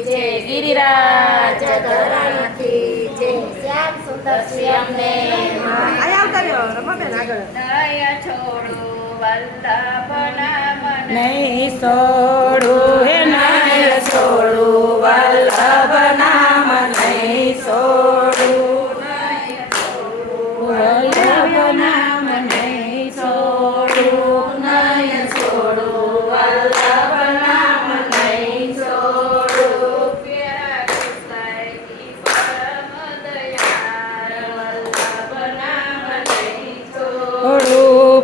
જય ગિરિરાજ ધરાણથી જય શ્યામ સુંદર શ્યામને દયા છોડો વલ્લભ નામ નહીં છોડું હે નય છોડું વલ્લભ નામ નહીં છોડું વલ્લભ નામ નહીં છોડું નય છોડું વલ્લભ નામ નહીં છોડું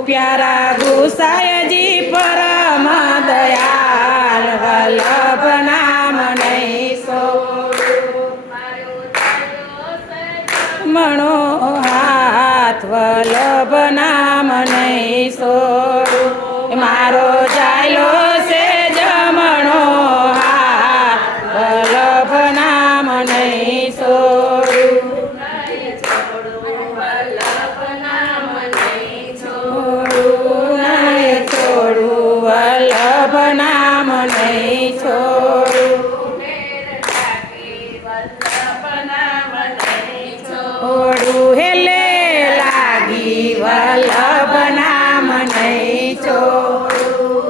પ્યારા ગુસાઈજી પરમ દયાળ વલ્લભ નામ નહીં છોડું મણો હાથ વલ્લભ નામ નહીં છોડું મારો ચાલ્યો છે જમણો હાથ વલ્લભ નામ નહીં છોડું વલ્લભ નામ નહીં છોડું છોડું હેલે લાગી વલ્લભ નામ નહીં છોડું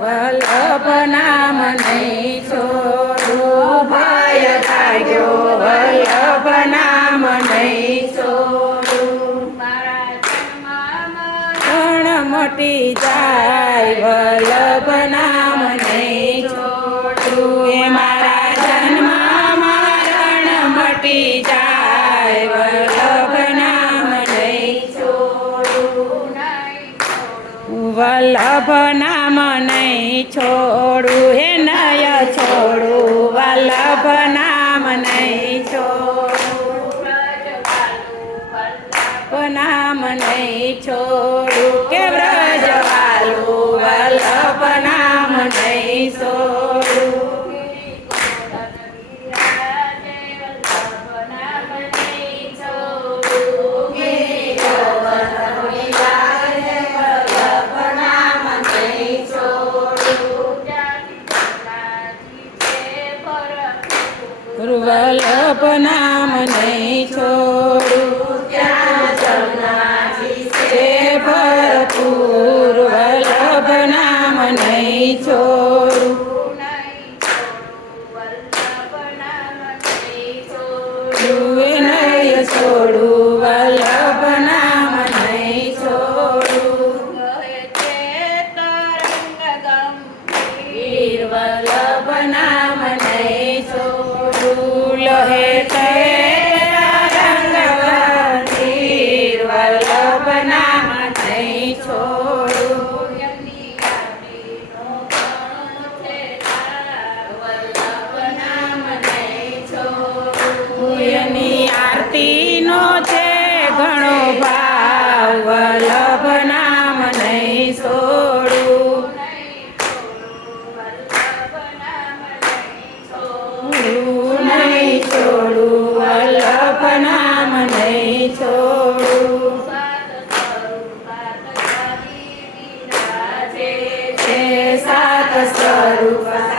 વલ્લભ નામ નહીં છોડું ભય લાગ્યો વલ્લભ નામ નહીં છોડું મટી જાય વલ્લભ નામ નહીં છોડું એ મારા જન્મ મરણ મટી જાય વલ્લભ નામ નહીં છોડું વલ્લભ નામ નહીં છોડું હે નય છોડું વલ્લભ નામ નહીં છોડું નામ નહીં છોડું કે વ્રજવાલું વલ્લભ નામ નહીં છોડું વલ્લભ નામ નહીં છોડું ભરપૂર વલ્લભ નામ નહીં છોડું નય છોડું વલ્લભ નામ નહીં છોડું વલ્લભ નામ નહીં છોડું લહે તે રંગ ગંભીર વલ્લભ નામ નહીં છોડું એની આરતીનો છે ઘણો ભાવ વલ્લભ નામ નહીં છોડું નહીં છોડું વલ્લભ નામ નહીં છોડું સાત સ્વરૂપ